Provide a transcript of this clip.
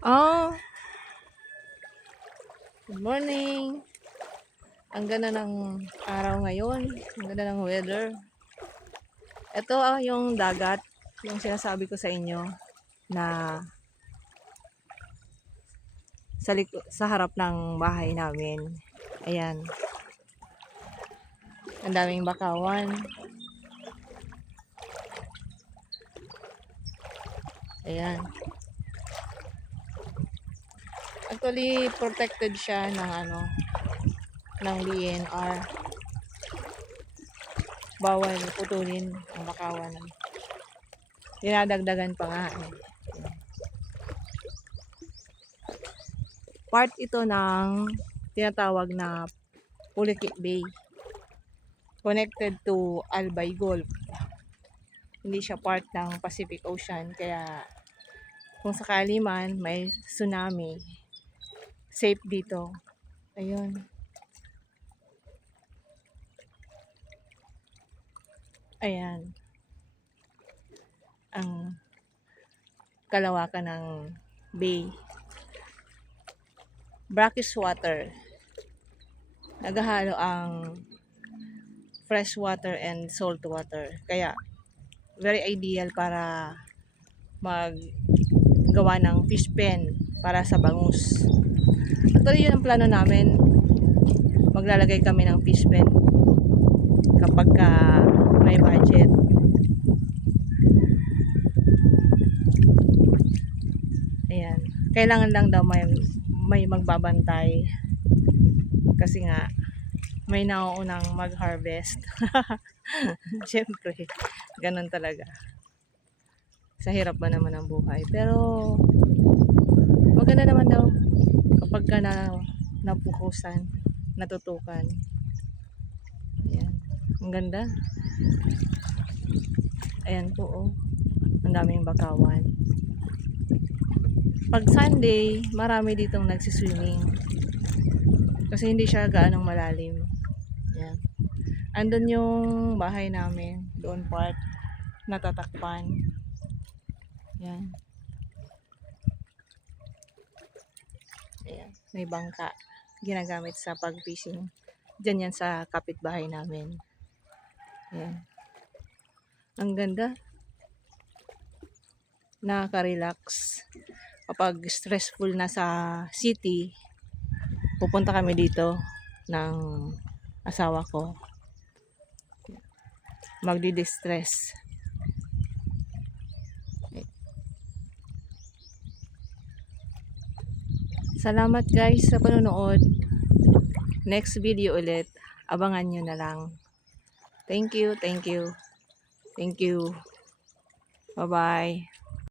Oh, good morning. Ang ganda ng araw ngayon. Ang ganda ng weather. Ito yung dagat. Yung sinasabi ko sa inyo na sa harap ng bahay namin. Ayan. Ang daming bakawan. Ayan. Actually, protected siya ng DNR. Bawal putulin ang bakawan. Dinadagdagan pa nga eh. Part ito ng tinatawag na Pulikit Bay. Connected to Albay Gulf. Hindi siya part ng Pacific Ocean. Kaya kung sakali man may tsunami, safe dito. Ayun. Ayan. Ang kalawakan ng bay. Brackish water. Naghahalo ang fresh water and salt water. Kaya very ideal para maggawa ng fish pen para sa bangus. Actually, yun ang plano namin. Maglalagay kami ng fish pen kapag may budget. Ayan. Kailangan lang daw may magbabantay. Kasi nga may nauunang mag-harvest. Siyempre, ganun talaga. Sa hirap ba naman ang buhay. Pero maganda naman daw kapag napukusan, natutukan. Ayan. Ang ganda. Ayan po oh. Ang daming bakawan. Pag Sunday, marami ditong nagsiswimming. Kasi hindi siya gaanong malalim. Ayan. Andun yung bahay namin. Doon part. Natatakpan. Ayan. Ayan. May bangka. Ginagamit sa pag-fishing. Diyan yan sa kapitbahay namin. Ayan. Ang ganda. Nakaka-relax. Kapag stressful na sa city, pupunta kami dito ng asawa ko. Magdi-distress. Salamat guys sa panonood. Next video ulit. Abangan nyo na lang. Thank you, thank you. Thank you. Bye-bye.